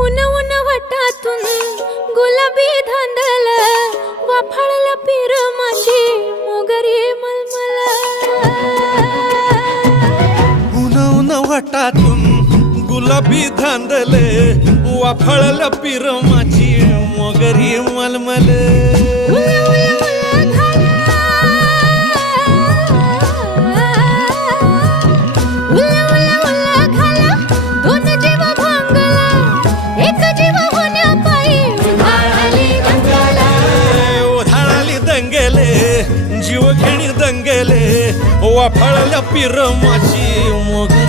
उन उन वटातून गुलाबी धांदल वाफाळल्या पिरमाची मोगरी मलमल उन उन वटातून गुलाबी धांदले वाफाळल्या पिरमाची मोगरी मलमल जीव घेणी दंगेले वाफाळल्या पिरमाची मोगरी